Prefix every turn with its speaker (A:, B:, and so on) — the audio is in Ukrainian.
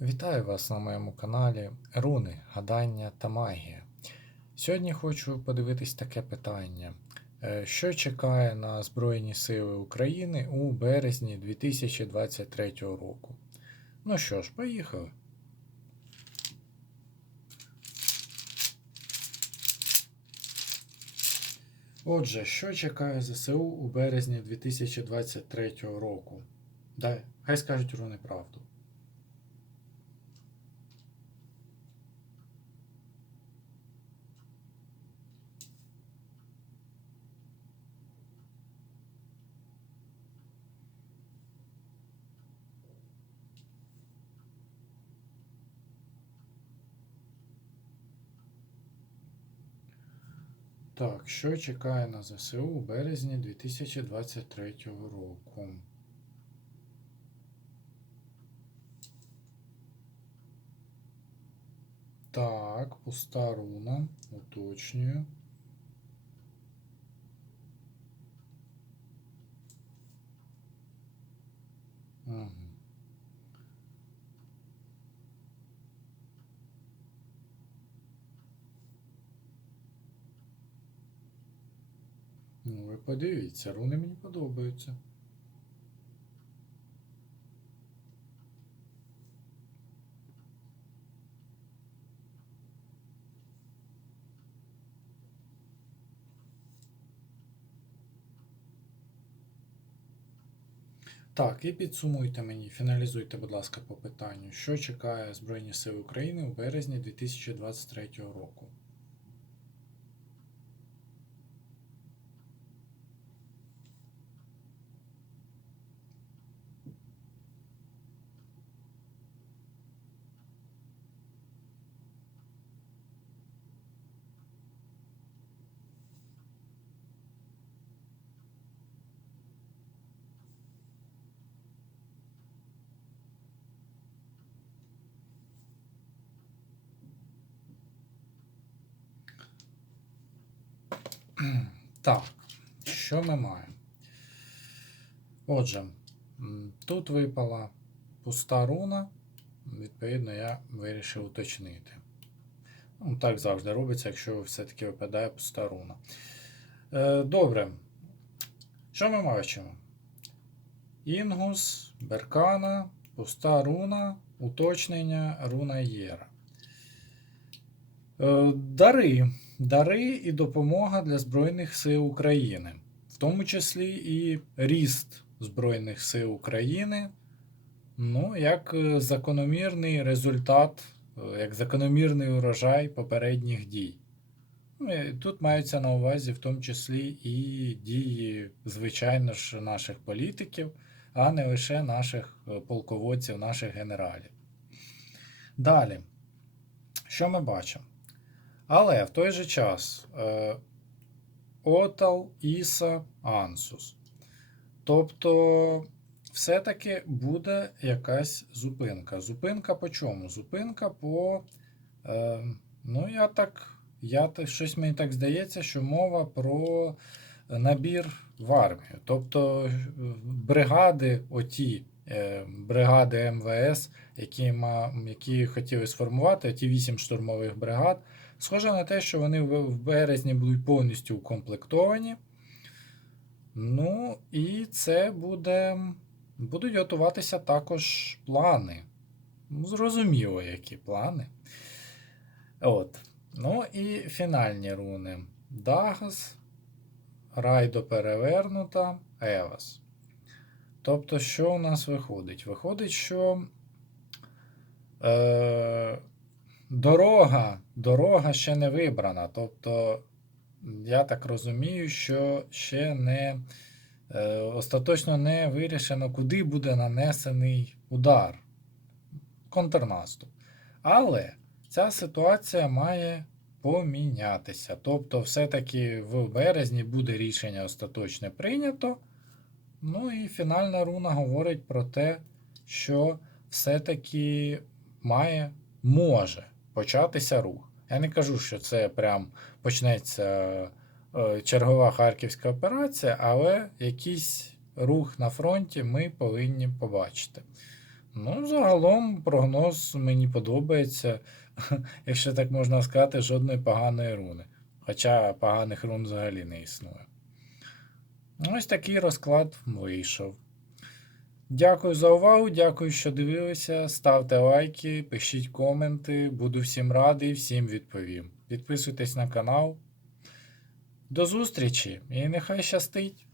A: Вітаю вас на моєму каналі Руни, Гадання та Магія. Сьогодні хочу подивитись таке питання. Е, Що чекає на Збройні Сили України у березні 2023 року? Ну що ж, поїхали. Отже, що чекає ЗСУ у березні 2023 року? Хай скажуть руни правду. Так, що чекає на ЗСУ у березні 2023 року? Так, пуста руна, уточнюю. Ага. Ну, ви подивіться, руни мені подобаються. Так, і підсумуйте мені, фіналізуйте, будь ласка, по питанню, що чекає Збройні Сили України у березні 2023 року. Так, що ми маємо? Отже, тут випала пуста руна, відповідно, я вирішив уточнити. Ну, так завжди робиться, якщо все-таки випадає пуста руна. Е, добре. Що ми бачимо? Інгус, Беркана, пуста руна, уточнення, руна Єра. Е, Дари. Дари і допомога для Збройних сил України, в тому числі і ріст Збройних сил України, ну, як е, закономірний результат, е, як закономірний урожай попередніх дій. Ну, Тут маються на увазі в тому числі і дії, звичайно ж, наших політиків, а не лише наших е, полководців, наших генералів. Далі, що ми бачимо? Але в той же час е, Отал, Іса, Ансус. Тобто, все-таки буде якась зупинка. Зупинка по чому? Зупинка по. Е, ну, я так. Я, щось мені так здається, що мова про набір в армію. Тобто бригади, оті е, бригади МВС, які, які хотіли сформувати, ті вісім штурмових бригад. Схоже на те, що вони в березні будуть повністю укомплектовані. Ну, і це буде. Будуть готуватися також плани. Зрозуміло, які плани. От. Ну і фінальні руни. Дагас, Райдо перевернута, Евас. Тобто, що у нас виходить? Виходить, що. Е, Дорога, дорога ще не вибрана. Тобто, я так розумію, що ще не е, остаточно не вирішено, куди буде нанесений удар, контрнаступ. Але ця ситуація має помінятися. Тобто, все-таки в березні буде рішення остаточне прийнято. Ну і фінальна руна говорить про те, що все-таки має, може початися рух. Я не кажу, що це прям почнеться е, чергова харківська операція, але якийсь рух на фронті ми повинні побачити. Ну, загалом прогноз мені подобається. Якщо так можна сказати, жодної поганої руни. Хоча поганих рун взагалі не існує. Ось такий розклад вийшов. Дякую за увагу, дякую, що дивилися. Ставте лайки, пишіть коменти. Буду всім радий, всім відповім. Підписуйтесь на канал. До зустрічі і нехай щастить!